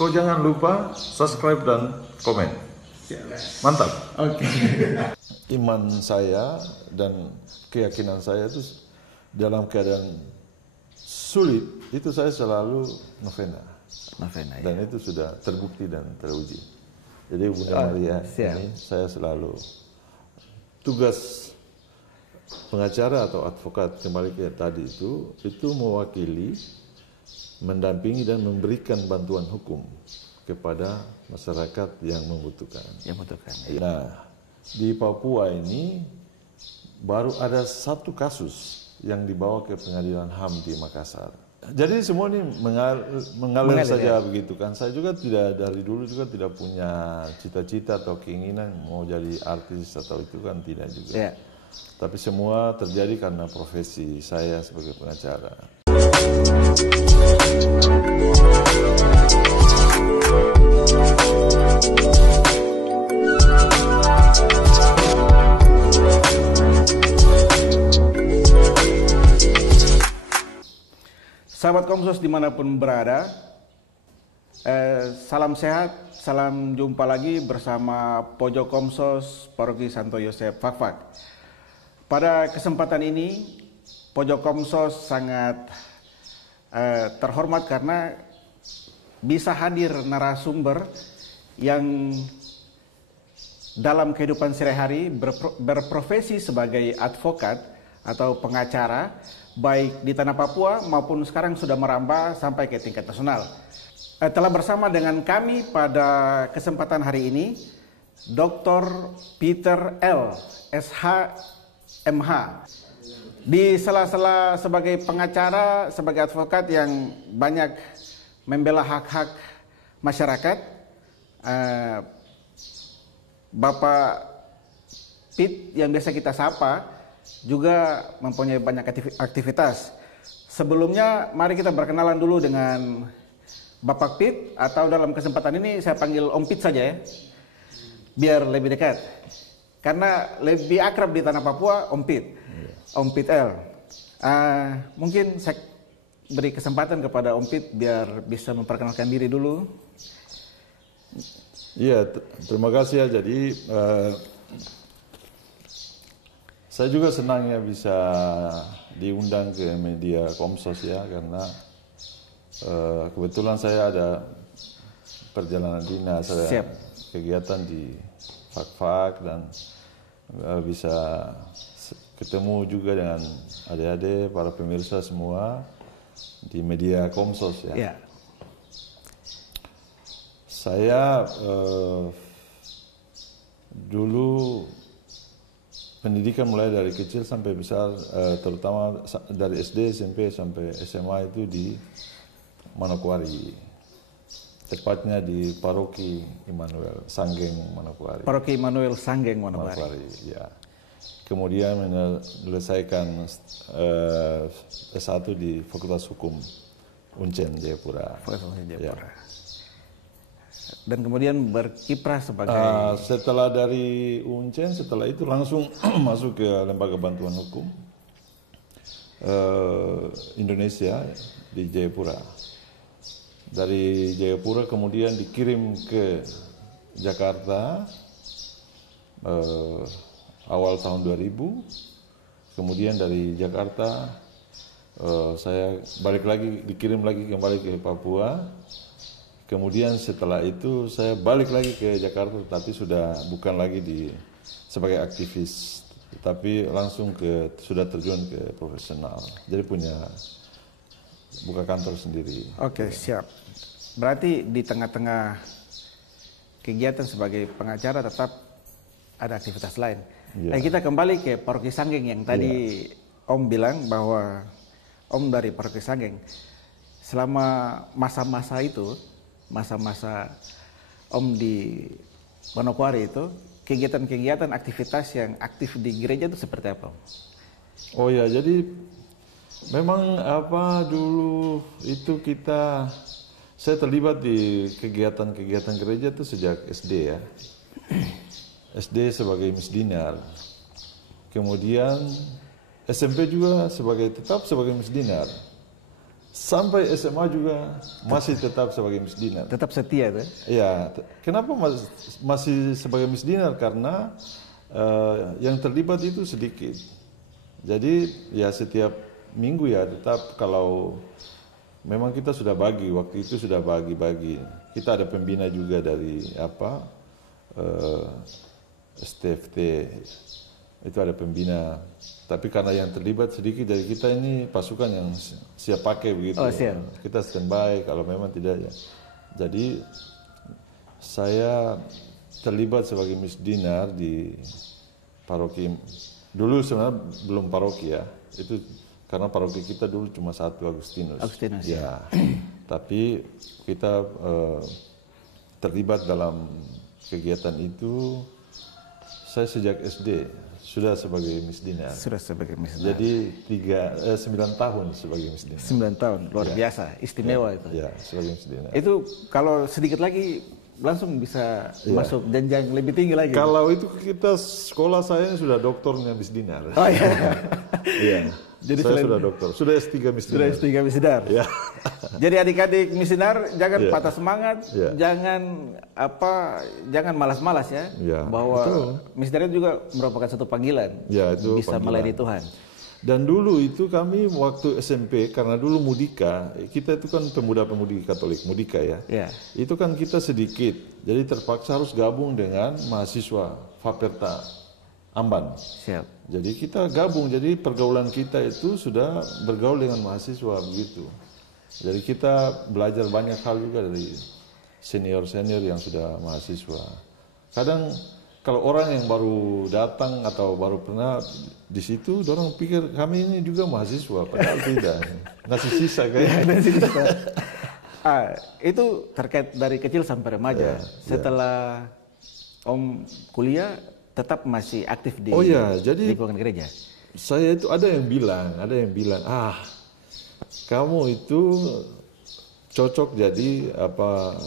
Kau jangan lupa subscribe dan komen. Mantap. Oke. Iman saya dan keyakinan saya itu dalam keadaan sulit itu saya selalu novena. Novena. Dan itu sudah terbukti dan teruji. Jadi Bunda Maria ini saya selalu tugas pengacara atau advokat, kembali ke tadi itu mewakili, mendampingi dan memberikan bantuan hukum kepada masyarakat yang membutuhkan. Nah, di Papua ini baru ada satu kasus yang dibawa ke pengadilan HAM di Makassar. Jadi semua ini mengalir saja begitu kan. Saya juga dari dulu juga tidak punya cita-cita atau keinginan mau jadi artis atau itu kan tidak juga. Ya. Tapi semua terjadi karena profesi saya sebagai pengacara. Sahabat Komsos dimanapun berada, salam sehat, salam jumpa lagi bersama Pojok Komsos Paroki Santo Yosef Fakfak. Pada kesempatan ini, Pojok Komsos sangat terhormat karena bisa hadir narasumber yang dalam kehidupan sehari-hari berprofesi sebagai advokat atau pengacara, baik di tanah Papua maupun sekarang sudah merambah sampai ke tingkat nasional. Telah bersama dengan kami pada kesempatan hari ini Dr. Peter L. SH MH. Di sela-sela sebagai pengacara, sebagai advokat yang banyak membela hak-hak masyarakat, Bapak Pit yang biasa kita sapa juga mempunyai banyak aktivitas. Sebelumnya mari kita berkenalan dulu dengan Bapak Pit, atau dalam kesempatan ini saya panggil Om Pit saja ya, biar lebih dekat. Karena lebih akrab di tanah Papua Om Pit, Om Pit L. Mungkin saya beri kesempatan kepada Om Pit biar bisa memperkenalkan diri dulu. Iya, terima kasih ya. Jadi saya juga senang ya bisa diundang ke media Komsos ya, karena kebetulan saya ada perjalanan dinas, ada kegiatan di Fakfak dan bisa ketemu juga dengan adik-adik, para pemirsa semua di media Komsos ya. Yeah. Saya dulu pendidikan mulai dari kecil sampai besar, terutama dari SD, SMP sampai SMA itu di Manokwari. Tepatnya di Paroki Immanuel Sanggeng Manokwari. Paroki Immanuel Sanggeng Manokwari. Ya. Kemudian menyelesaikan S1 di Fakultas Hukum Uncen Jayapura. Ya. Dan kemudian berkiprah sebagai setelah dari Uncen, setelah itu langsung masuk ke Lembaga Bantuan Hukum Indonesia di Jayapura. Dari Jayapura kemudian dikirim ke Jakarta awal tahun 2000. Kemudian dari Jakarta saya dikirim lagi kembali ke Papua. Kemudian setelah itu saya balik lagi ke Jakarta, tapi sudah bukan lagi sebagai aktivis, tapi langsung sudah terjun ke profesional. Jadi buka kantor sendiri. Oke, siap. Berarti di tengah-tengah kegiatan sebagai pengacara tetap ada aktivitas lain. Ya. Kita kembali ke Paroki Sanggeng yang tadi Om bilang bahwa Om dari Paroki Sanggeng. Selama masa-masa itu, masa-masa Om di Manokwari itu, kegiatan-kegiatan aktivitas yang aktif di gereja itu seperti apa? Oh ya, jadi memang dulu itu saya terlibat di kegiatan-kegiatan gereja itu sejak SD ya. SD sebagai misdinar. Kemudian SMP juga tetap sebagai misdinar. Sampai SMA juga masih tetap sebagai misdinar. Tetap setia tuh? Iya. Kenapa masih sebagai misdinar? Karena yang terlibat itu sedikit. Jadi ya setiap minggu ya tetap kalau memang kita sudah bagi, waktu itu sudah bagi-bagi. Kita ada pembina juga dari STFT, itu ada pembina. Tapi karena yang terlibat sedikit dari kita ini pasukan yang siap pakai begitu. Oh, siap. Kita standby kalau memang tidak ya. Jadi saya terlibat sebagai misdinar di paroki. Dulu sebenarnya belum paroki ya. Itu karena paroki kita dulu cuma 1 Agustinus. Agustinus ya. Tapi kita terlibat dalam kegiatan itu saya sejak SD. Sudah sebagai misdinar. Sudah sebagai misdinar. Jadi 9 tahun sebagai misdinar. 9 tahun, luar biasa, istimewa itu. Ya, sebagai misdinar. Itu kalau sedikit lagi langsung bisa masuk jenjang lebih tinggi lagi. Kalau itu kita sekolah saya sudah doktornya misdinar. Oh iya. Iya. Jadi saya sudah doktor, sudah S3 misdinar. Sudah S3 misdinar. Ya. Jadi adik-adik misdinar jangan patah semangat, jangan malas-malas ya. Bahwa misdinar juga merupakan satu panggilan. Ya, itu bisa melayani Tuhan. Dan dulu itu kami waktu SMP, karena dulu Mudika, kita itu kan pemuda-pemudi Katolik, Mudika ya. Itu kan kita sedikit, jadi terpaksa harus gabung dengan mahasiswa Faperta Amban. Siap. Jadi kita gabung, jadi pergaulan kita itu sudah bergaul dengan mahasiswa begitu. Jadi kita belajar banyak hal juga dari senior-senior yang sudah mahasiswa. Kadang kalau orang yang baru datang atau baru pernah di situ, orang pikir kami ini juga mahasiswa, padahal tidak. Ngasih sisa kayaknya. Itu terkait dari kecil sampai remaja. Setelah Om kuliah, tetap masih aktif di jadi lingkungan gereja. Saya itu ada yang bilang, kamu itu cocok jadi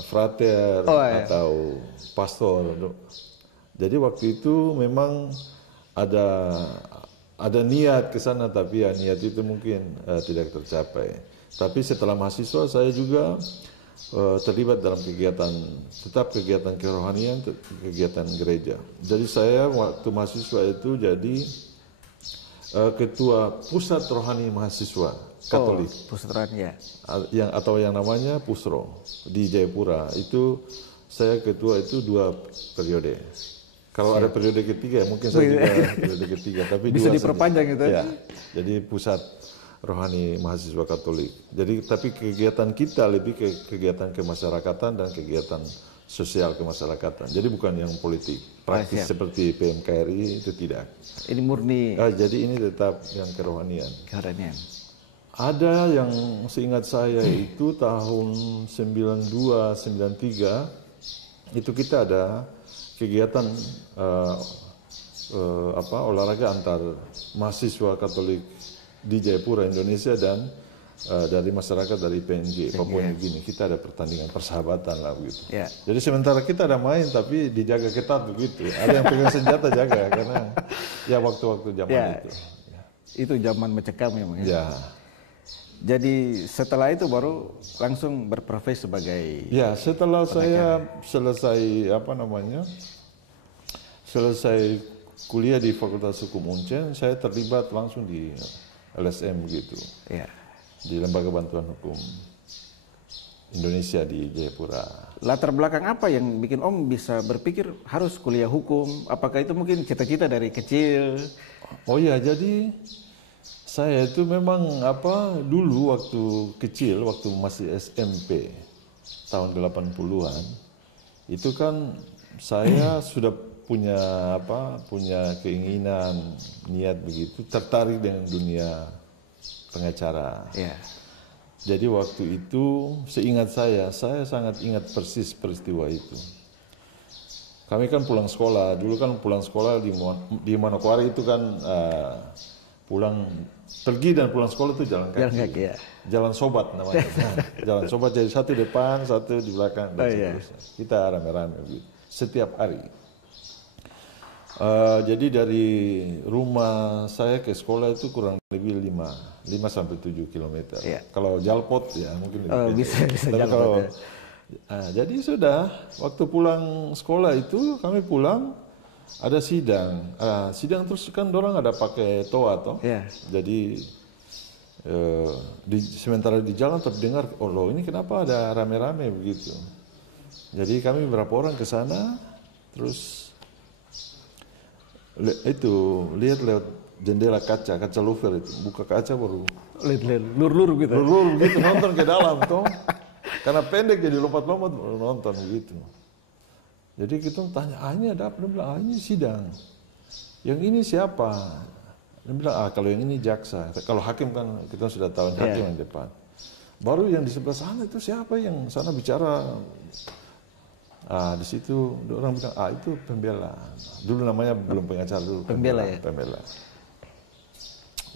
frater atau pastor. Jadi waktu itu memang ada niat ke sana, tapi ya niat itu mungkin tidak tercapai. Tapi setelah mahasiswa saya juga terlibat dalam kegiatan kerohanian, kegiatan gereja. Jadi saya waktu mahasiswa itu jadi ketua pusat rohani mahasiswa Katolik. Pusat rohani ya. Yang namanya Pusro di Jayapura. Itu saya ketua itu 2 periode. Kalau ada periode ketiga mungkin saya juga periode ketiga, tapi bisa diperpanjang itu. Ya. Jadi pusat rohani mahasiswa Katolik. Jadi tapi kegiatan kita lebih ke kegiatan kemasyarakatan dan kegiatan sosial kemasyarakatan. Jadi bukan yang politik praktis seperti PMKRI, itu tidak. Ini murni. Jadi ini tetap yang kerohanian. Kerohanian. Ada yang seingat saya itu tahun 92, 93 itu kita ada kegiatan olahraga antar mahasiswa Katolik di Jayapura Indonesia dan dari masyarakat dari PNG Papua New Guinea. Kita ada pertandingan persahabatan lah begitu. Jadi sementara kita ada main tapi dijaga ketat begitu. Ada yang pegang senjata jaga karena ya waktu-waktu zaman itu. Itu zaman mencekam memang. Ya. Jadi setelah itu baru langsung berprofesi sebagai. Ya, setelah saya selesai kuliah di Fakultas Hukum Uncen, saya terlibat langsung di LSM gitu. Di Lembaga Bantuan Hukum Indonesia di Jayapura. Latar belakang apa yang bikin Om bisa berpikir harus kuliah hukum? Apakah itu mungkin cita-cita dari kecil? Oh ya, jadi saya itu memang dulu waktu kecil, waktu masih SMP tahun 80-an, itu kan saya sudah punya keinginan, niat begitu, tertarik dengan dunia pengacara. Jadi waktu itu seingat saya sangat ingat persis peristiwa itu. Kami kan pulang sekolah, dulu kan pulang sekolah di Manokwari itu kan pergi dan pulang sekolah itu jalan kaki. Jalan sobat namanya. Jalan sobat, jadi satu depan, satu di belakang dan seterusnya. Kita rame-rame begitu setiap hari. Jadi dari rumah saya ke sekolah itu kurang lebih 5 sampai 7 kilometer. Ya. Kalau jalpot ya mungkin lebih pendek. Bisa Tapi jalpot kalau, ya. jadi sudah waktu pulang sekolah itu kami pulang ada sidang. Sidang terus kan orang ada pakai toa toh. Ya. Jadi sementara di jalan terdengar, oh loh ini kenapa ada rame-rame begitu. Jadi kami beberapa orang ke sana terus lihat lewat jendela kaca louver itu, buka kaca baru Lihat lur gitu. lur gitu nonton ke dalam toh, karena pendek jadi lompat-lompat baru nonton begitu. Jadi kita tanya, ini ada apa? Dia bilang, ini sidang. Yang ini siapa? Dia bilang, kalau yang ini jaksa. Kalau hakim kan kita sudah tahu hakim yang depan. Baru yang di sebelah sana itu siapa yang sana bicara? Di situ orang bilang, itu pembela. Dulu namanya belum pengacara dulu. Pembela ya? Pembela.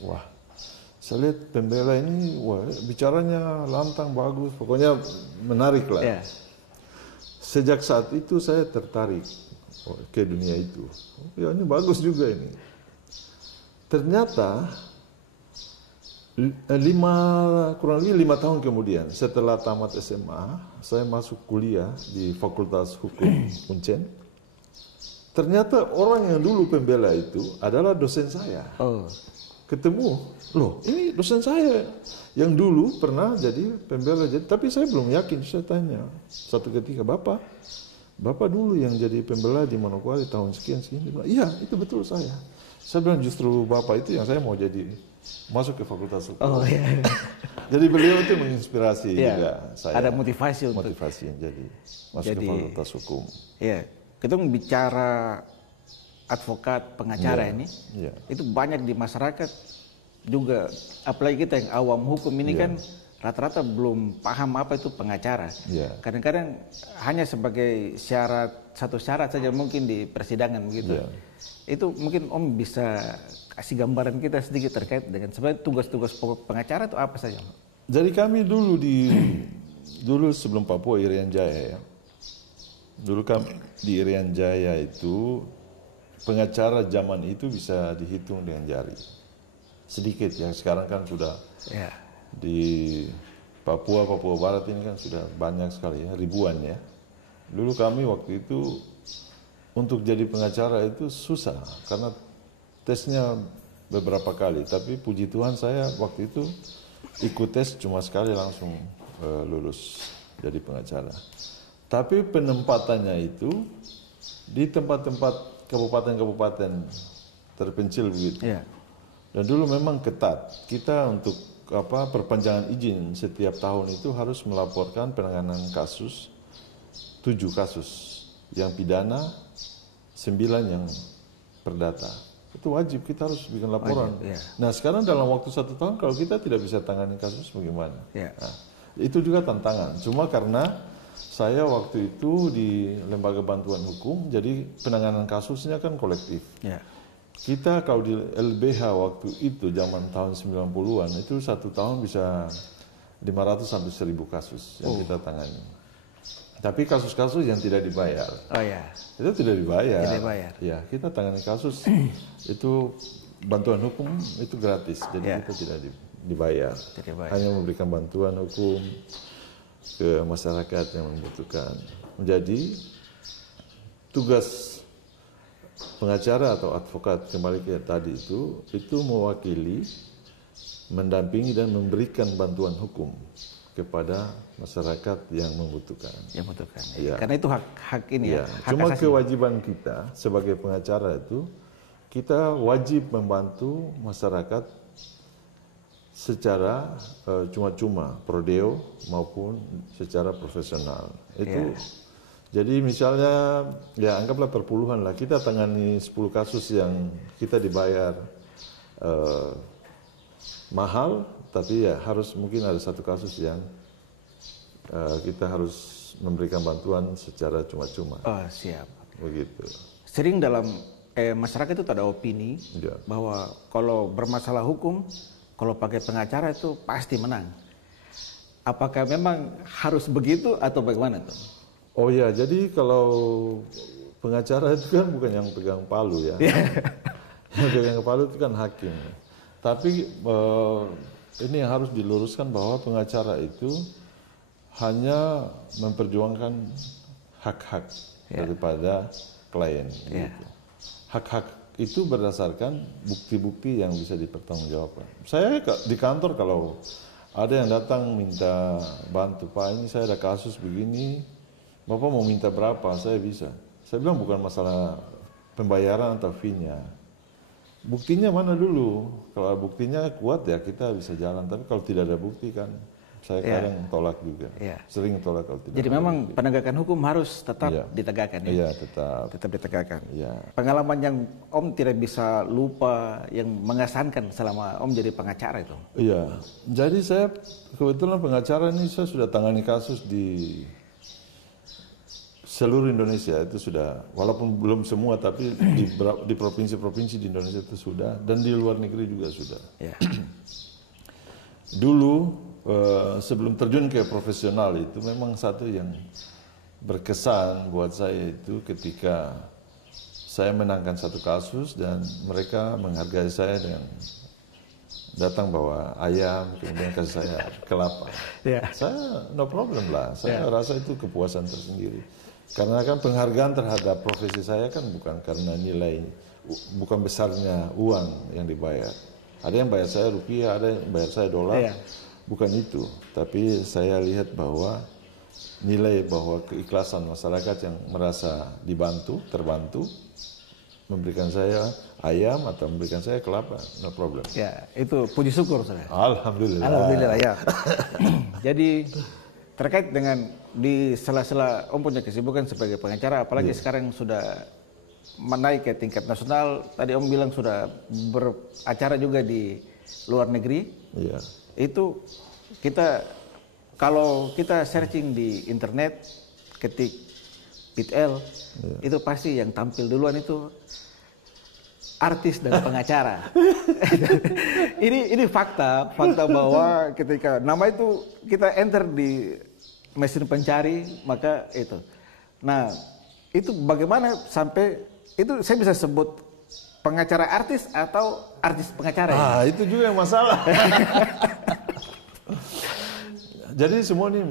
Wah, saya lihat pembela ini, bicaranya lantang, bagus. Pokoknya menarik lah. Ya. Sejak saat itu saya tertarik ke dunia itu. Ya ini bagus juga ini. Ternyata kurang lebih 5 tahun kemudian setelah tamat SMA, saya masuk kuliah di Fakultas Hukum Uncen. Ternyata orang yang dulu pembela itu adalah dosen saya. Ketemu, loh ini dosen saya yang dulu pernah jadi pembela. Tapi saya belum yakin, saya tanya satu ketika, Bapak dulu yang jadi pembela di Manokwari tahun sekian. Dia bilang, iya itu betul saya. Saya bilang justru Bapak itu yang saya mau jadi masuk ke Fakultas Hukum. Iya. Jadi beliau itu menginspirasi juga saya. Ada motivasi jadi masuk ke Fakultas Hukum. Iya, kita bicara advokat, pengacara ini, itu banyak di masyarakat juga, apalagi kita yang awam hukum ini kan rata-rata belum paham apa itu pengacara. Kadang-kadang hanya sebagai satu syarat saja mungkin di persidangan begitu. Itu mungkin Om bisa kasih gambaran kita sedikit terkait dengan sebenarnya tugas-tugas pokok pengacara itu apa saja? Jadi kami dulu sebelum Papua Irian Jaya ya. Dulu kami di Irian Jaya itu pengacara zaman itu bisa dihitung dengan jari. Sedikit yang sekarang kan sudah di Papua Barat ini kan sudah banyak sekali ya, ribuan ya. Dulu kami waktu itu untuk jadi pengacara itu susah karena tesnya beberapa kali, tapi puji Tuhan saya waktu itu ikut tes cuma sekali langsung lulus jadi pengacara. Tapi penempatannya itu di tempat-tempat kabupaten-kabupaten terpencil begitu. Dan dulu memang ketat. Kita untuk perpanjangan izin setiap tahun itu harus melaporkan penanganan kasus 7 kasus yang pidana, 9 yang perdata. Itu wajib, kita harus bikin laporan. Nah sekarang dalam waktu 1 tahun kalau kita tidak bisa tangani kasus bagaimana? Nah, itu juga tantangan. Cuma karena saya waktu itu di Lembaga Bantuan Hukum, jadi penanganan kasusnya kan kolektif. Kita kalau di LBH waktu itu zaman tahun 90-an itu 1 tahun bisa 500 sampai 1000 kasus yang kita tangani. Tapi kasus-kasus yang tidak dibayar, itu tidak dibayar. Ya, kita tangani kasus itu bantuan hukum itu gratis, jadi kita tidak dibayar. Hanya memberikan bantuan hukum ke masyarakat yang membutuhkan. Jadi tugas pengacara atau advokat kembali ke tadi itu mewakili, mendampingi dan memberikan bantuan hukum kepada masyarakat yang membutuhkan. Karena itu hak ini hak Cuma asasi. kewajiban kita sebagai pengacara itu kita wajib membantu masyarakat secara cuma-cuma, prodeo maupun secara profesional. Itu jadi misalnya anggaplah perpuluhan lah, kita tangani 10 kasus yang kita dibayar mahal, tapi harus mungkin ada 1 kasus yang kita harus memberikan bantuan secara cuma-cuma. Siap. Begitu. Sering dalam masyarakat itu ada opini bahwa kalau bermasalah hukum, kalau pakai pengacara itu pasti menang. Apakah memang harus begitu atau bagaimana tuh? Oh ya, jadi kalau pengacara itu kan bukan yang pegang palu ya. Yang pegang palu itu kan hakim. Tapi ini yang harus diluruskan bahwa pengacara itu hanya memperjuangkan hak-hak daripada klien. Gitu. Hak-hak itu berdasarkan bukti-bukti yang bisa dipertanggungjawabkan. Saya di kantor kalau ada yang datang minta bantu, Pak ini saya ada kasus begini, Bapak mau minta berapa, saya bisa. Saya bilang bukan masalah pembayaran atau fee-nya. Buktinya mana dulu? Kalau buktinya kuat ya kita bisa jalan, tapi kalau tidak ada bukti kan saya kadang tolak juga. Sering tolak kalau tidak. Jadi memang bukti. Penegakan hukum harus tetap ditegakkan ya? Iya, tetap ditegakkan. Iya. Pengalaman yang Om tidak bisa lupa, yang mengesankan selama Om jadi pengacara itu? Iya, jadi saya kebetulan pengacara ini saya sudah tangani kasus di seluruh Indonesia itu sudah, walaupun belum semua tapi di provinsi-provinsi di Indonesia itu sudah, dan di luar negeri juga sudah. Dulu sebelum terjun ke profesional itu memang satu yang berkesan buat saya itu ketika saya menangkan satu kasus dan mereka menghargai saya dengan datang bawa ayam, kemudian kasih saya kelapa. Saya no problem lah, saya rasa itu kepuasan tersendiri. Karena kan penghargaan terhadap profesi saya kan bukan karena nilai, bukan besarnya uang yang dibayar. Ada yang bayar saya rupiah, ada yang bayar saya dolar. Bukan itu, tapi saya lihat bahwa nilai bahwa keikhlasan masyarakat yang merasa dibantu, terbantu, memberikan saya ayam atau memberikan saya kelapa, no problem. Ya, itu puji syukur saya. Alhamdulillah. Alhamdulillah ya. Jadi terkait dengan di sela-sela Om punya kesibukan sebagai pengacara, apalagi sekarang sudah menaik ke tingkat nasional. Tadi Om bilang sudah beracara juga di luar negeri. Itu kita, kalau kita searching di internet, ketik PITL, itu pasti yang tampil duluan itu artis dan pengacara. ini fakta bahwa ketika nama itu kita enter di mesin pencari, maka itu. Nah, itu bagaimana sampai itu saya bisa sebut pengacara artis atau artis pengacara? Itu juga yang masalah. Jadi semua ini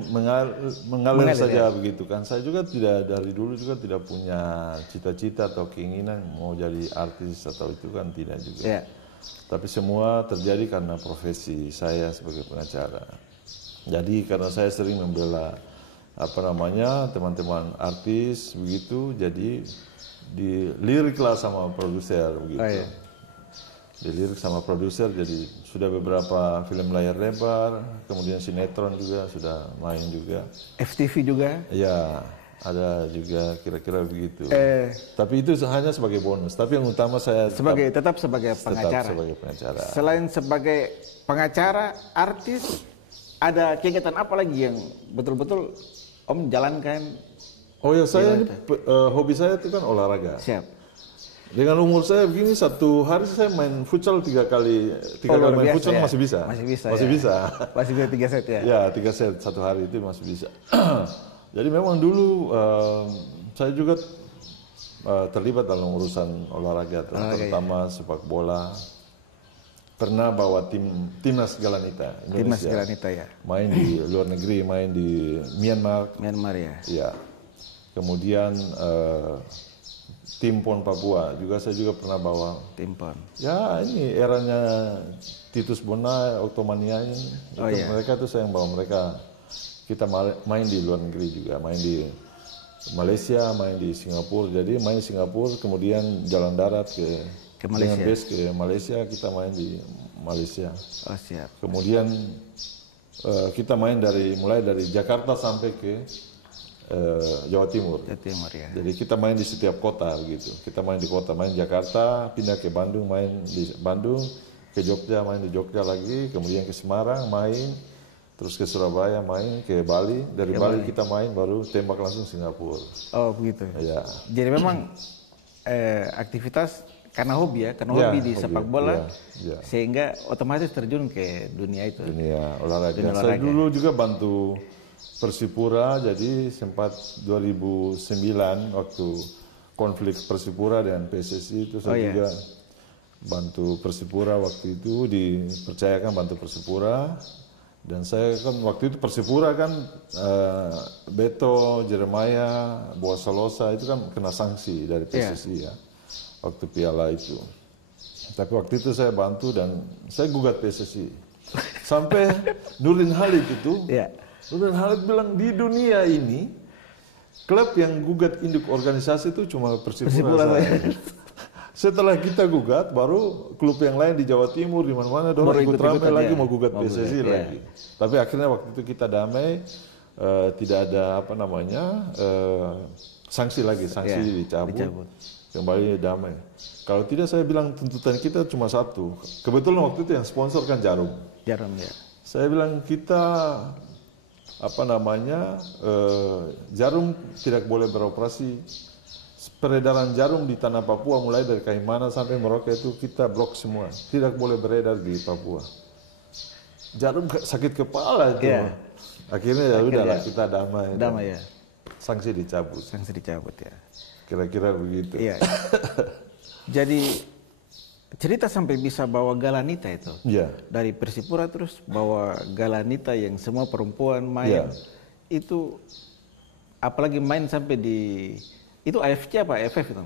mengalir saja begitu kan. Saya juga dari dulu juga tidak punya cita-cita atau keinginan mau jadi artis atau itu kan tidak juga. Tapi semua terjadi karena profesi saya sebagai pengacara. Jadi karena saya sering membela teman-teman artis begitu, jadi diliriklah sama produser begitu. Dilirik sama produser, jadi sudah beberapa film layar lebar, kemudian sinetron juga sudah main juga. FTV juga? Iya, ada juga kira-kira begitu. Tapi itu hanya sebagai bonus. Tapi yang utama saya tetap sebagai pengacara. Selain sebagai pengacara, artis, ada kegiatan apa lagi yang betul-betul Om jalankan? Oh ya, saya hobi saya itu kan olahraga. Siap. Dengan umur saya begini, satu hari saya main futsal tiga kali main futsal masih bisa. Masih bisa 3 set ya? Ya, 3 set satu hari itu masih bisa. Jadi memang dulu saya juga terlibat dalam urusan olahraga, terutama sepak bola. Pernah bawa timnas Galanita Indonesia. Timnas Galanita ya. Main di luar negeri, main di Myanmar ya. Ya. Kemudian tim PON Papua juga saya juga pernah bawa. Tim PON. Ya ini eranya Titus Bona, Ottomania ini. Mereka tuh saya yang bawa mereka. Kita main di luar negeri juga, main di Malaysia, main di Singapura. Jadi main di Singapura, kemudian jalan darat ke Malaysia. Dengan base ke Malaysia, kita main di Malaysia. Oh siap. Kemudian kita main mulai dari Jakarta sampai ke Jawa Timur. Ya. Jadi kita main di setiap kota gitu. Kita main di kota, main di Jakarta, pindah ke Bandung, main di Bandung, ke Jogja, main di Jogja lagi, kemudian ke Semarang main, terus ke Surabaya main, ke Bali, dari Bali kita main baru tembak langsung Singapura. Oh begitu. Ya. Jadi memang aktivitas karena hobi di sepak bola, sehingga otomatis terjun ke dunia itu. Dunia olahraga. Saya dulu juga bantu Persipura, jadi sempat 2009 waktu konflik Persipura dengan PSSI itu saya juga bantu Persipura waktu itu, dipercayakan bantu Persipura. Dan saya kan waktu itu Persipura kan Beto, Jeremiah, Boa Solosa itu kan kena sanksi dari PSSI ya waktu piala itu. Tapi waktu itu saya bantu dan saya gugat PSSI sampai Nurdin Halid itu. Nurdin Halid bilang di dunia ini klub yang gugat induk organisasi itu cuma Persipura. Setelah kita gugat, baru klub yang lain di Jawa Timur, di mana-mana, dorang ikut ramai lagi mau gugat PSSI lagi. Tapi akhirnya waktu itu kita damai, tidak ada sanksi lagi, sanksi dicabut, kembali damai. Kalau tidak saya bilang tuntutan kita cuma satu. Kebetulan waktu itu yang sponsor kan Jarum. Saya bilang kita Jarum tidak boleh beroperasi. Peredaran jarum di tanah Papua mulai dari Kaimana sampai Merauke itu kita blok semua, tidak boleh beredar di Papua. Jarum sakit kepala itu. Akhirnya ya udahlah kita damai ya. Sanksi dicabut ya. Kira-kira begitu. Jadi cerita sampai bisa bawa Galanita itu. Dari Persipura terus bawa Galanita yang semua perempuan main. Itu apalagi main sampai di itu AFC apa AFF itu?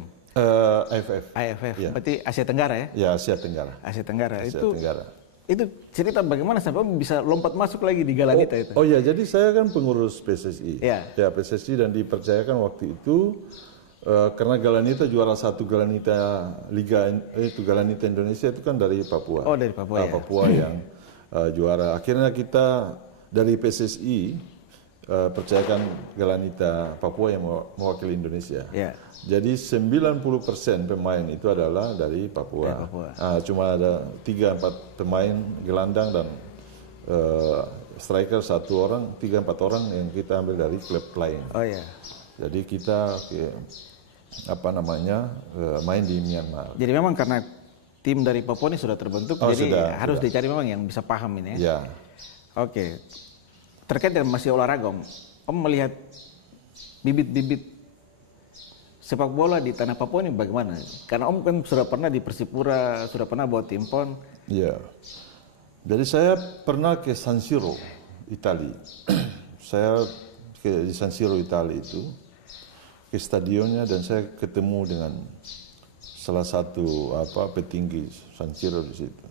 AFF. Berarti Asia Tenggara ya? Ya, Asia Tenggara. Itu cerita bagaimana sampai bisa lompat masuk lagi di Galanita itu? Oh ya, jadi saya kan pengurus PSSI. Ya, PSSI dan dipercayakan waktu itu karena Galanita juara satu Galanita Liga itu Galanita Indonesia itu kan dari Papua. Oh, dari Papua Papua yang juara. Akhirnya kita dari PSSI percayakan Galanita Papua yang mewakili Indonesia. Jadi 90% pemain itu adalah dari Papua. Cuma ada 3-4 pemain gelandang dan striker 1 orang, 3-4 orang yang kita ambil dari klub lain. Jadi kita main di Myanmar. Jadi memang karena tim dari Papua ini sudah terbentuk, jadi harus dicari memang yang bisa paham ini ya. Oke. Terkait dengan masih olahraga, Om melihat bibit-bibit sepak bola di tanah Papua ini bagaimana? Karena Om kan sudah pernah di Persipura, sudah pernah bawa tim PON. Jadi saya pernah ke San Siro, Italia. Saya di San Siro, Italia itu, ke stadionnya dan saya ketemu dengan salah satu petinggi San Siro di situ.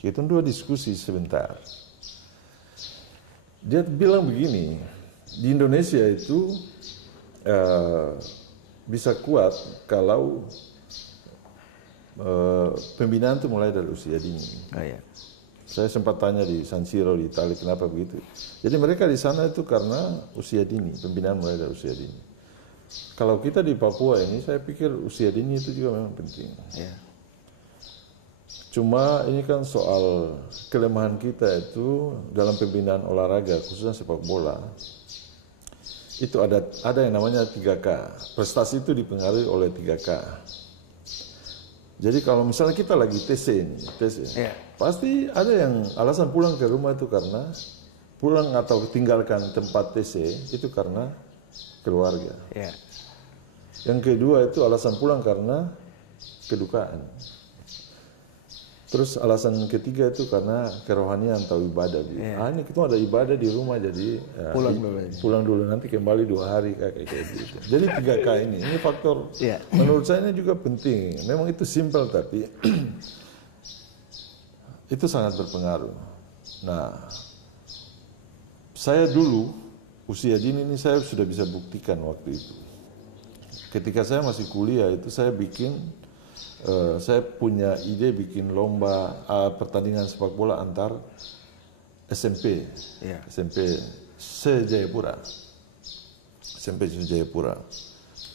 Kita dua diskusi sebentar. Dia bilang begini, di Indonesia itu bisa kuat kalau pembinaan itu mulai dari usia dini. Saya sempat tanya di San Siro di Italia kenapa begitu. Jadi mereka di sana itu karena usia dini, pembinaan mulai dari usia dini. Kalau kita di Papua ini, saya pikir usia dini itu juga memang penting. Cuma ini kan soal kelemahan kita itu dalam pembinaan olahraga, khususnya sepak bola. Itu ada yang namanya 3K. Prestasi itu dipengaruhi oleh 3K. Jadi kalau misalnya kita lagi TC, pasti ada yang alasan pulang ke rumah itu karena pulang atau tinggalkan tempat TC itu karena keluarga. Yang kedua itu alasan pulang karena kedukaan. Terus alasan ketiga itu karena kerohanian atau ibadah. Ini kita ada ibadah di rumah jadi pulang dulu nanti kembali 2 hari kayak gitu. Jadi 3K ini faktor menurut saya ini juga penting. Memang itu simpel tapi itu sangat berpengaruh. Nah, saya dulu usia dini ini saya sudah bisa buktikan waktu itu. Ketika saya masih kuliah itu saya punya ide bikin lomba pertandingan sepak bola antar SMP, SMP se-Jayapura.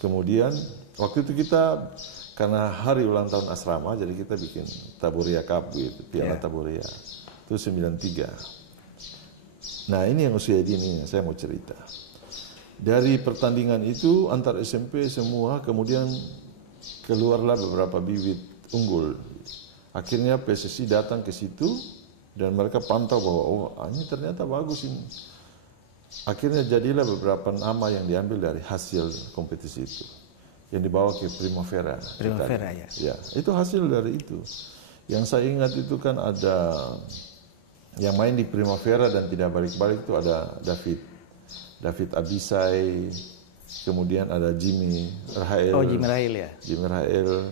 Kemudian waktu itu kita karena hari ulang tahun asrama, jadi kita bikin Taboria Cup gitu, Piala Taboria. Itu 93. Nah ini yang usia dini saya mau cerita. Dari pertandingan itu antar SMP semua, kemudian keluarlah beberapa bibit unggul. Akhirnya PSSI datang ke situ dan mereka pantau bahwa ini ternyata bagus ini. Akhirnya jadilah beberapa nama yang diambil dari hasil kompetisi itu. yang dibawa ke Primavera. Primavera ya. Ya, itu hasil dari itu. Yang saya ingat itu kan ada yang main di Primavera dan tidak balik-balik itu ada David Abisai, kemudian ada Jimmy Rahel. Oh, Jimmy Rahel ya. Jimmy Rahel.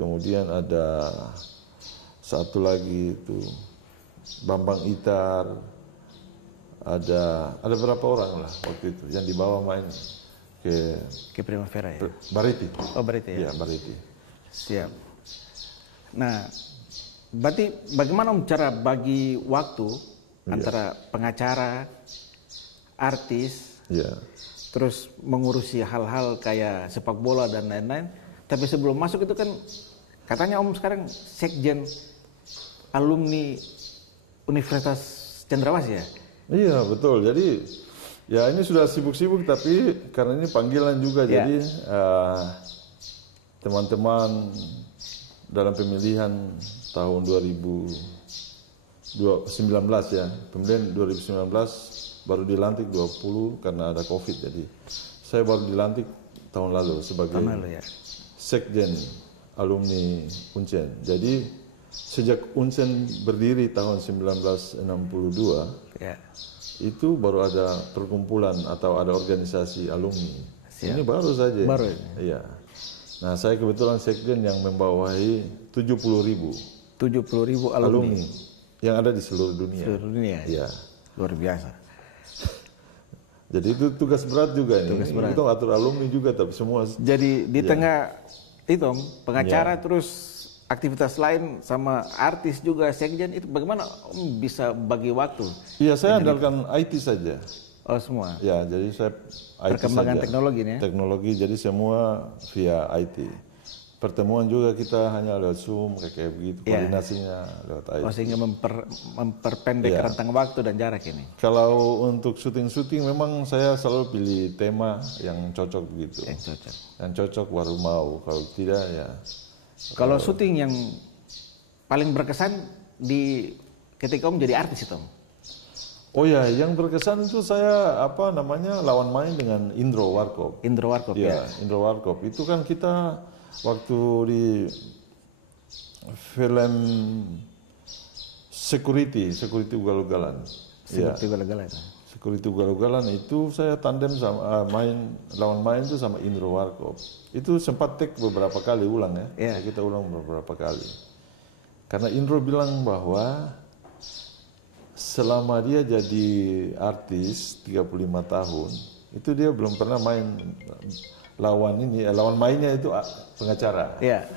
Kemudian ada satu lagi itu Bambang Itar. Ada berapa orang lah waktu itu yang dibawa main ke Primavera ya. Bariti. Oh, Bariti ya. Iya, Bariti. Siap. Nah, berarti bagaimana cara bagi waktu antara pengacara, artis, terus mengurusi hal-hal kayak sepak bola dan lain-lain. Tapi sebelum masuk itu kan katanya Om sekarang sekjen alumni Universitas Cendrawasih ya? Iya, betul. Jadi ya ini sudah sibuk-sibuk, tapi karena ini panggilan juga, jadi teman-teman dalam pemilihan tahun 2019 ya, pemilihan 2019 baru dilantik 20 karena ada COVID, jadi saya baru dilantik tahun lalu sebagai sekjen alumni Uncen. Jadi sejak Uncen berdiri tahun 1962 itu baru ada perkumpulan atau ada organisasi alumni. Ini baru saja. Baru ini. Iya. Nah, saya kebetulan sekjen yang membawahi 70.000 alumni yang ada di seluruh dunia. Seluruh dunia. Iya. Luar biasa. Jadi itu tugas berat juga ini. Tugas berat. Itu ngatur alumni juga, tapi semua. Jadi di tengah itu pengacara terus aktivitas lain sama artis juga sekjen, itu bagaimana Om bisa bagi waktu? Iya, saya andalkan IT saja. Oh, semua? Ya, jadi saya IT perkembangan saja. Teknologi nih ya? Teknologi, jadi semua via IT. Pertemuan juga kita hanya lewat Zoom, kayak begitu, koordinasinya lewat IT. Oh, sehingga memperpendek rentang waktu dan jarak ini? Kalau untuk syuting-syuting memang saya selalu pilih tema yang cocok gitu. Yang cocok baru mau, kalau tidak ya. Kalau syuting yang paling berkesan ketika Om jadi artis itu Om? Oh ya, yang berkesan itu saya lawan main dengan Indro Warkop. Indro Warkop ya. Indro Warkop itu kan kita waktu di film Security Ugal-Ugalan. Security Ugal-Ugalan itu saya tandem sama lawan main itu sama Indro Warkop. Itu sempat take beberapa kali ulang ya. Kita ulang beberapa kali. Karena Indro bilang bahwa selama dia jadi artis 35 tahun, itu dia belum pernah main lawan mainnya itu pengacara. Iya.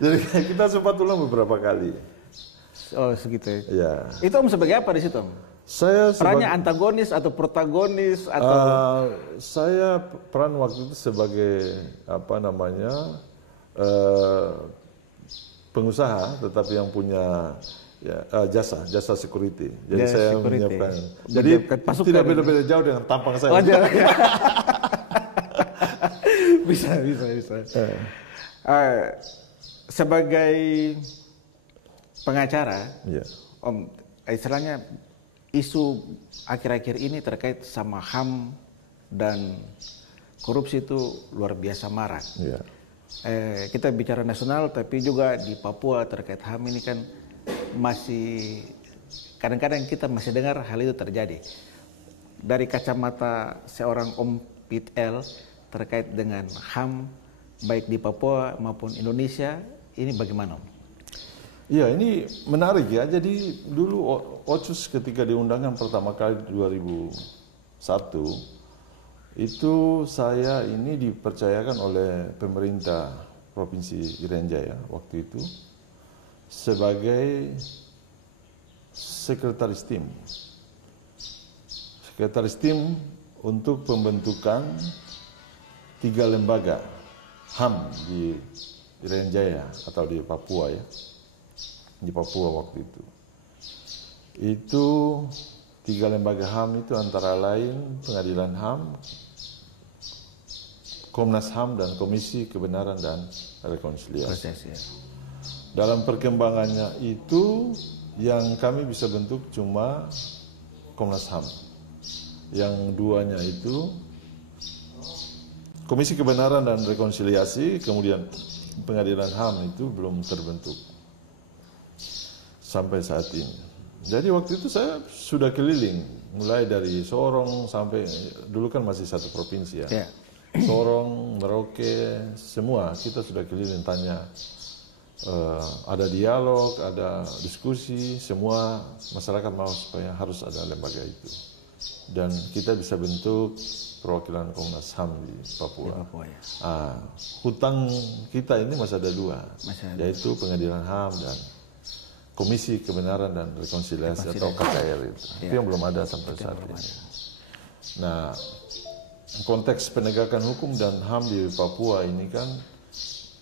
Jadi kita sempat ulang beberapa kali. Oh, segitu ya. Iya. Itu Om sebagai apa di situ Om? Saya perannya antagonis atau protagonis atau saya peran waktu itu sebagai pengusaha tetapi yang punya jasa security. Jadi saya menyiapkan. Jadi tidak beda-beda jauh dengan tampang saya. Bisa. Sebagai pengacara, Om, istilahnya isu akhir-akhir ini terkait sama HAM dan korupsi itu luar biasa marak. Kita bicara nasional, tapi juga di Papua terkait HAM ini kan masih kadang-kadang kita masih dengar hal itu terjadi. Dari kacamata seorang Om Pit L terkait dengan HAM baik di Papua maupun Indonesia, ini bagaimana Om? Iya, ini menarik ya. Jadi dulu Otsus ketika diundangkan pertama kali 2001 itu saya ini dipercayakan oleh pemerintah Provinsi Irian Jaya waktu itu sebagai sekretaris tim untuk pembentukan 3 lembaga HAM di Irian Jaya atau di Papua ya. Di Papua waktu itu 3 lembaga HAM itu antara lain Pengadilan HAM, Komnas HAM dan Komisi Kebenaran dan Rekonsiliasi. Dalam perkembangannya itu yang kami bisa bentuk cuma Komnas HAM, yang duanya itu Komisi Kebenaran dan Rekonsiliasi, kemudian Pengadilan HAM itu belum terbentuk sampai saat ini. Jadi waktu itu saya sudah keliling, mulai dari Sorong sampai, dulu kan masih satu provinsi ya. Sorong, Merauke, semua kita sudah keliling tanya. Ada dialog, ada diskusi, semua masyarakat mau supaya harus ada lembaga itu. Dan kita bisa bentuk perwakilan Komnas HAM di Papua. Hutang kita ini masih ada dua, yaitu Pengadilan HAM dan Komisi Kebenaran dan Rekonsiliasi atau KKR itu. Itu yang belum ada sampai saat ini. Nah, konteks penegakan hukum dan HAM di Papua ini kan,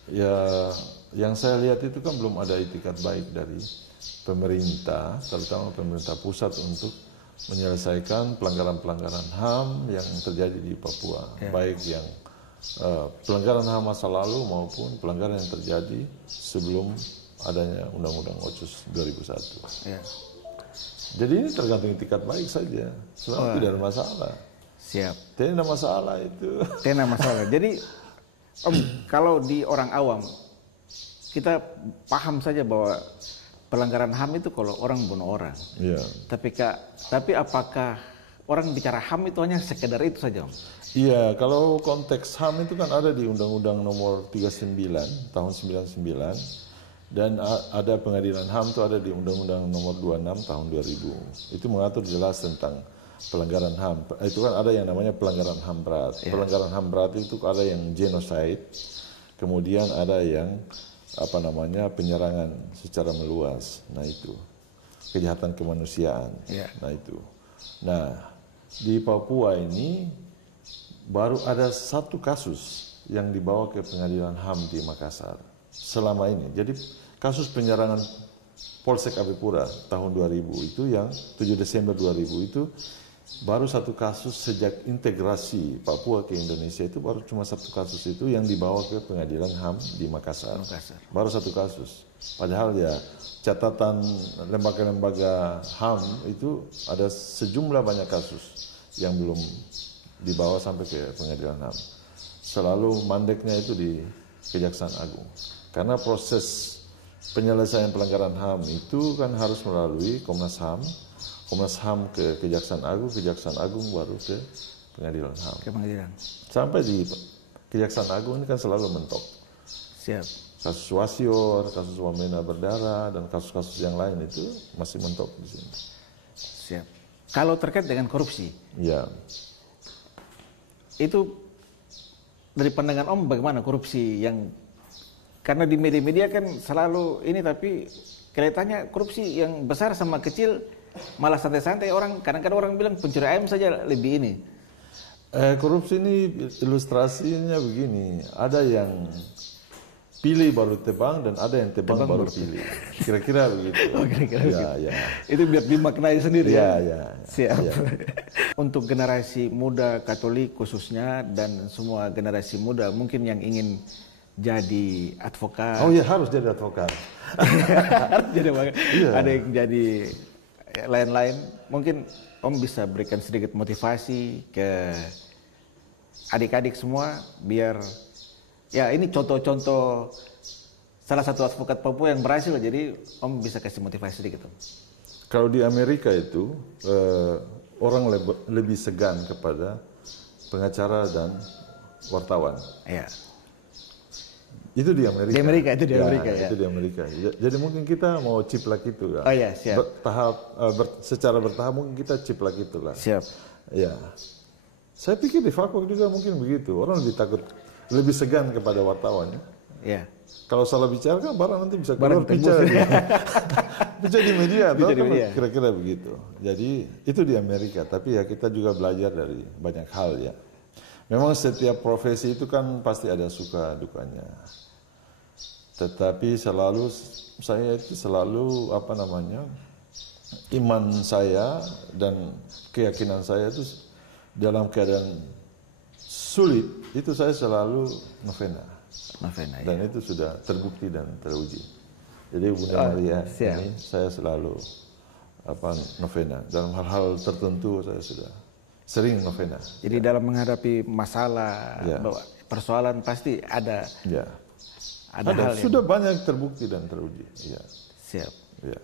ya yang saya lihat itu kan belum ada itikat baik dari pemerintah, terutama pemerintah pusat untuk menyelesaikan pelanggaran-pelanggaran HAM yang terjadi di Papua, baik yang pelanggaran HAM masa lalu maupun pelanggaran yang terjadi sebelum adanya Undang-Undang Otsus 2001. Jadi ini tergantung itikat baik saja, selama tidak ada masalah. Tidak ada masalah itu. Tidak ada masalah. Jadi Om, kalau di orang awam kita paham saja bahwa pelanggaran HAM itu kalau orang bunuh orang. Tapi apakah orang bicara HAM itu hanya sekedar itu saja, Om? Iya, kalau konteks HAM itu kan ada di Undang-Undang Nomor 39 tahun 99. Dan ada pengadilan HAM itu ada di Undang-Undang Nomor 26 tahun 2000. Itu mengatur jelas tentang pelanggaran HAM. Itu kan ada yang namanya pelanggaran HAM berat. Pelanggaran HAM berat itu ada yang genocide, kemudian ada yang penyerangan secara meluas. Nah itu kejahatan kemanusiaan. Nah itu. Nah di Papua ini baru ada satu kasus yang dibawa ke pengadilan HAM di Makassar selama ini. Jadi kasus penyerangan Polsek Abipura tahun 2000 itu yang 7 Desember 2000 itu baru satu kasus sejak integrasi Papua ke Indonesia, itu baru cuma satu kasus itu yang dibawa ke pengadilan HAM di Makassar. Baru satu kasus. Padahal ya catatan lembaga-lembaga HAM itu ada sejumlah banyak kasus yang belum dibawa sampai ke pengadilan HAM. Selalu mandeknya itu di Kejaksaan Agung. Karena proses penyelesaian pelanggaran HAM itu kan harus melalui Komnas HAM, Komnas HAM ke Kejaksaan Agung baru ke pengadilan HAM. Sampai di Kejaksaan Agung ini kan selalu mentok. Kasus Wasior, kasus Wamena berdarah, dan kasus-kasus yang lain itu masih mentok di sini. Kalau terkait dengan korupsi, itu dari pandangan Om bagaimana korupsi yang, karena di media-media kan selalu ini, tapi kelihatannya korupsi yang besar sama kecil malah santai-santai, orang kadang-kadang orang bilang pencuri ayam saja lebih ini. Korupsi ini ilustrasinya begini, ada yang pilih baru tebang dan ada yang tebang baru pilih. Kira-kira begitu. Itu biar dimaknai sendiri. Siap. Untuk generasi muda Katolik khususnya dan semua generasi muda mungkin yang ingin jadi advokat. Harus jadi advokat. Ada yang jadi lain-lain. Mungkin Om bisa berikan sedikit motivasi ke adik-adik semua biar ini contoh-contoh salah satu advokat Papua yang berhasil. Jadi Om bisa kasih motivasi sedikit, Om. Kalau di Amerika itu orang lebih segan kepada pengacara dan wartawan. Itu di Amerika. Itu di Amerika. Jadi mungkin kita mau ciplak itu. Siap. Secara bertahap mungkin kita ciplak itulah. Siap. Saya pikir di Fakok juga mungkin begitu. Orang lebih segan kepada wartawan. Kalau salah bicara kan barang nanti bisa keluar bicara di media, kira-kira begitu. Jadi itu di Amerika. Tapi ya kita juga belajar dari banyak hal ya. Memang setiap profesi itu kan pasti ada suka dukanya. Tetapi saya itu selalu iman saya dan keyakinan saya itu dalam keadaan sulit itu saya selalu novena. Dan itu sudah terbukti dan teruji. Jadi Bunda Maria ini saya selalu novena. Dalam hal-hal tertentu saya sudah sering novena. Jadi dalam menghadapi masalah, persoalan pasti ada. Ya. Ada hal sudah banyak terbukti dan teruji. Ya. Siap. Ya.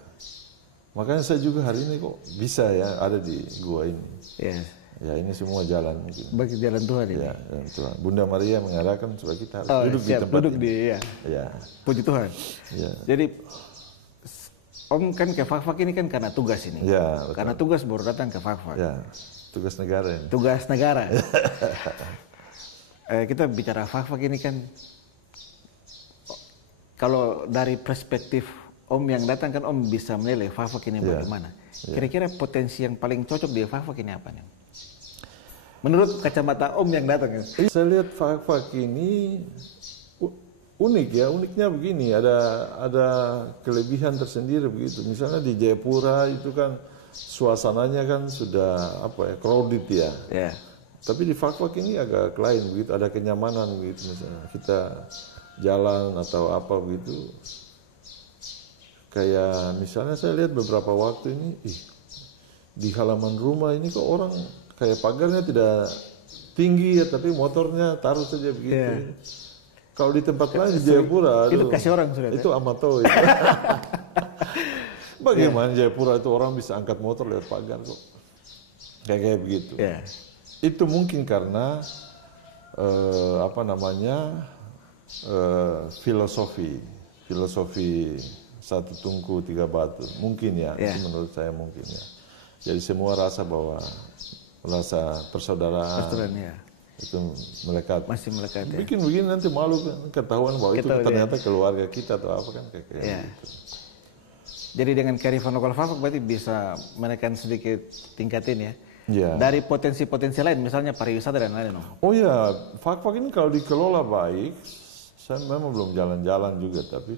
Makanya saya juga hari ini kok bisa ya ada di gua ini. Ya. Ya ini semua jalan mungkin. Bagi jalan Tuhan ini. Ya, jalan Tuhan. Bunda Maria mengarahkan supaya kita harus duduk siap, di tempat duduk ini. di ya. Ya. Puji Tuhan. Ya. Jadi Om kan ke Fakfak ini kan karena tugas ini. Ya. Betul. Karena tugas baru datang ke Fakfak. Ya. Tugas negara ini. Tugas negara. Kita bicara Fakfak ini kan, kalau dari perspektif Om yang datang kan Om bisa menilai Fakfak ini bagaimana. Kira-kira potensi yang paling cocok di Fakfak ini apa nih? Menurut kacamata Om yang datang. Saya lihat Fakfak ini unik ya, uniknya begini, ada kelebihan tersendiri begitu. Misalnya di Jayapura itu kan suasananya kan sudah crowded ya. Yeah. Tapi di Fakfak ini agak lain begitu, ada kenyamanan begitu. Misalnya kita jalan atau apa begitu, kayak misalnya saya lihat beberapa waktu ini, di halaman rumah ini kok orang kayak pagarnya tidak tinggi ya, tapi motornya taruh saja begitu. Yeah. Kalau di tempat lain di Jayapura, itu kasih orang sudah. Itu amatoi. Bagaimana Jayapura itu orang bisa angkat motor lewat pagar kok? Kayak begitu. Yeah. Itu mungkin karena filosofi satu tungku tiga batu. Mungkin ya, itu menurut saya mungkin ya. Jadi semua rasa persaudaraan itu melekat. Masih melekat ya. Bikin begini nanti malu kan, ketahuan bahwa itu ternyata keluarga kita atau apa kan kayak gitu. Jadi dengan kearifan lokal Fakfak berarti bisa menekan sedikit tingkatin ya. Ya. Dari potensi-potensi lain, misalnya pariwisata dan lain-lain. Oh ya, Fakfak ini kalau dikelola baik, saya memang belum jalan-jalan juga, tapi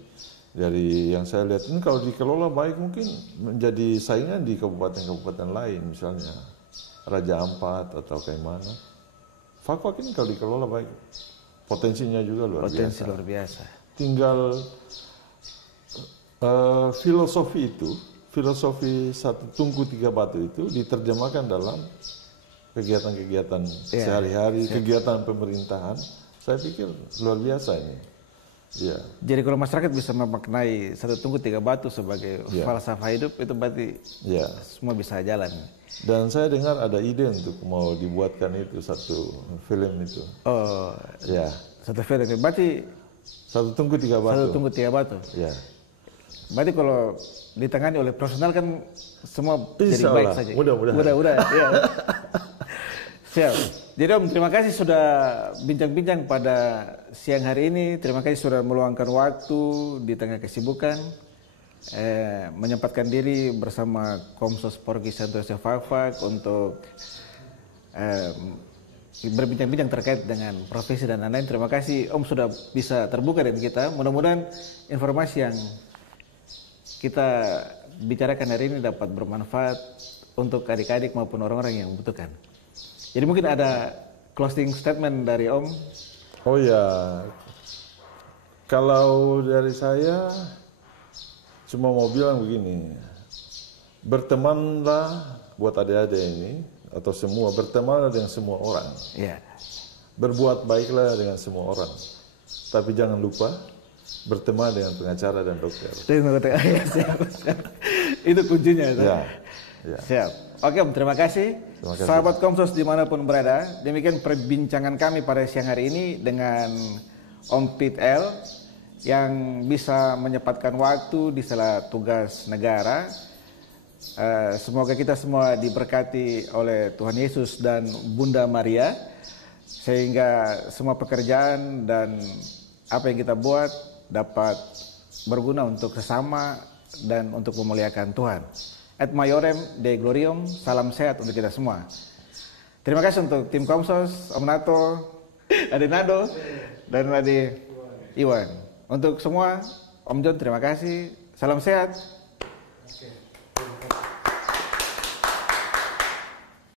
dari yang saya lihat ini kalau dikelola baik mungkin menjadi saingan di kabupaten-kabupaten lain, misalnya Raja Ampat atau kayak mana. Fakfak ini kalau dikelola baik, potensinya juga luar biasa. Tinggal filosofi satu tungku tiga batu itu diterjemahkan dalam kegiatan-kegiatan sehari-hari, kegiatan pemerintahan. Saya pikir luar biasa ini. Ya. Jadi kalau masyarakat bisa memaknai satu tungku tiga batu sebagai falsafah hidup, itu berarti semua bisa jalan. Dan saya dengar ada ide untuk mau dibuatkan itu satu film itu. Oh, ya. Satu film itu berarti satu tungku tiga batu. Satu tungku tiga batu. Ya. Berarti kalau ditangani oleh profesional kan semua jadi baik saja. Mudah-mudahan. Ya. Siap. Jadi Om, terima kasih sudah bincang-bincang pada siang hari ini. Terima kasih sudah meluangkan waktu di tengah kesibukan, menyempatkan diri bersama Komsos Paroki Santo Yosef Fakfak untuk berbincang-bincang terkait dengan profesi dan lain-lain. Terima kasih Om sudah bisa terbuka dengan kita. Mudah-mudahan informasi yang kita bicarakan hari ini dapat bermanfaat untuk adik-adik maupun orang-orang yang membutuhkan. Jadi mungkin ada closing statement dari Om. Oh ya, kalau dari saya cuma mau bilang begini, bertemanlah buat adik-adik ini atau semua, bertemanlah dengan semua orang. Yeah. Berbuat baiklah dengan semua orang, tapi jangan lupa berteman dengan pengacara dan dokter. Siap. Itu kuncinya. Ya. Siap. Oke Om, terima kasih. Sahabat Komsos dimanapun berada, demikian perbincangan kami pada siang hari ini dengan Om Pit L yang bisa menyempatkan waktu di sela tugas negara. Semoga kita semua diberkati oleh Tuhan Yesus dan Bunda Maria, sehingga semua pekerjaan dan apa yang kita buat dapat berguna untuk sesama dan untuk memuliakan Tuhan. Et Maiorem Dei Gloriam, salam sehat untuk kita semua. Terima kasih untuk tim Komsos, Om Nato, Ade Nado, dan Ade Iwan. Untuk semua, Om John terima kasih, salam sehat.